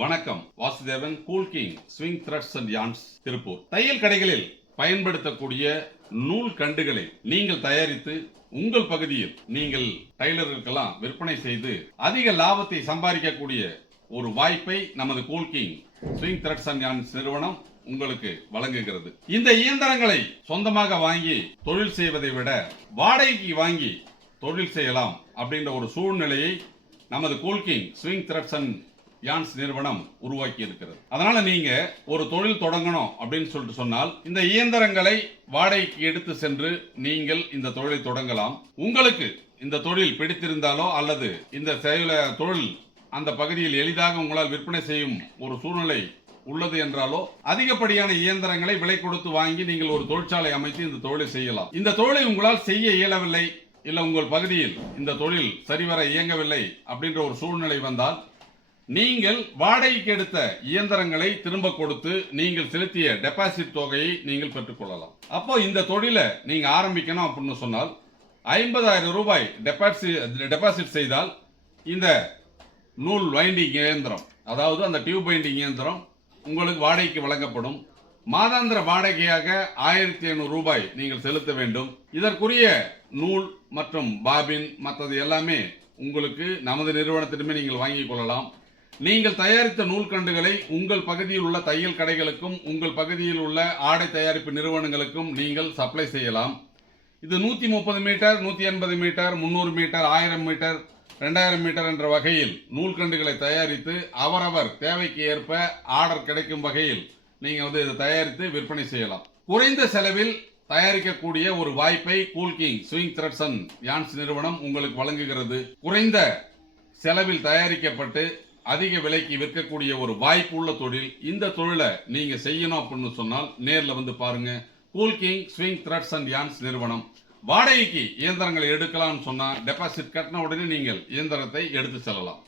வணக்கம். Vasudevan, cool king swing threads and yarns, Tiruppur. தையல் கடைகளில் பயன்படுத்தக்கூடிய நூல் கண்டுகளை நீங்கள் தயாரித்து உங்கள் பகுதியில் நீங்கள் டைலர்களுக்கெல்லாம் விற்பனை செய்து அதிக லாபத்தை சம்பாதிக்கக்கூடிய ஒரு வாய்ப்பை நமது cool king swing threads and yarns நிறுவனம் உங்களுக்கு வழங்குகிறது. இந்த இயந்திரங்களை சொந்தமாக வாங்கி தொழில் செய்வதை விட வாடகைக்கு வாங்கி தொழில் செய்யலாம் அப்படின்ற ஒரு சூழ்நிலையை நமது cool king swing threads and yarns நிறுவனம் உருவாக்கி இருக்கிறது. அதனால நீங்க ஒரு தொழில் தொடங்கணும் அப்படின்னு சொல்லிட்டு சொன்னால் இந்த இயந்திரங்களை வாடகைக்கு எடுத்து சென்று நீங்கள் இந்த தொழிலை தொடங்கலாம். உங்களுக்கு இந்த தொழில் பிடித்திருந்தாலோ அல்லது இந்த தொழில் அந்த பகுதியில் எளிதாக உங்களால் விற்பனை செய்யும் ஒரு சூழ்நிலை உள்ளது என்றாலோ அதிகப்படியான இயந்திரங்களை விலை கொடுத்து வாங்கி நீங்கள் ஒரு தொழிற்சாலை அமைத்து இந்த தொழிலை செய்யலாம். இந்த தொழிலை உங்களால் செய்ய இயலவில்லை, இல்ல உங்கள் பகுதியில் இந்த தொழில் சரிவர இயங்கவில்லை அப்படின்ற ஒரு சூழ்நிலை வந்தால் நீங்கள் வாடகைக்கு எடுத்த இயந்திரங்களை திரும்ப கொடுத்து நீங்கள் செலுத்திய டெபாசிட் தொகையை நீங்கள் பெற்றுக்கொள்ளலாம். அப்போ இந்த தொழிலை நீங்க ஆரம்பிக்கணும் அப்படின்னு சொன்னால் 50,000 ரூபாய் டெபாசிட் செய்தால் இந்த நூல் வைண்டிங் இயந்திரம், அதாவது அந்த டியூப் வைண்டிங் இயந்திரம் உங்களுக்கு வாடகைக்கு வழங்கப்படும். மாதாந்திர வாடகையாக 1,500 ரூபாய் நீங்கள் செலுத்த வேண்டும். இதற்குரிய நூல் மற்றும் பாபின் மற்றது எல்லாமே உங்களுக்கு நமது நிறுவனத்திலுமே நீங்கள் வாங்கிக் கொள்ளலாம். நீங்கள் தயாரித்த நூல்கண்டுகளை உங்கள் பகுதியில் உள்ள தையல் கடைகளுக்கும் உங்கள் பகுதியில் உள்ள ஆடை தயாரிப்பு நிறுவனங்களுக்கும் நீங்கள் சப்ளை செய்யலாம். இது 130 metre, 180 metre, 300 metre, 1000 metre, 2000 metre என்ற வகையில் நூல்கண்டுகளை தயாரித்து அவரவர் தேவைக்கு ஏற்ப ஆர்டர் கிடைக்கும் வகையில் நீங்க இதை தயாரித்து விற்பனை செய்யலாம். குறைந்த செலவில் தயாரிக்கக்கூடிய ஒரு வாய்ப்பை cool king swing threads and yarns நிறுவனம் உங்களுக்கு வழங்குகிறது. குறைந்த செலவில் தயாரிக்கப்பட்டு அதிக விலைக்கு விற்கக்கூடிய ஒரு வாய்ப்பு உள்ள தொழில். இந்த தொழிலை நீங்க செய்யணும் அப்படின்னு சொன்னால் நேர்ல வந்து பாருங்க. Cool king swing threads and yarns நிறுவனம். வாடகைக்கு இயந்திரங்களை எடுக்கலாம்னு சொன்னா டெபாசிட் கட்டின உடனே நீங்கள் இயந்திரத்தை எடுத்து செல்லலாம்.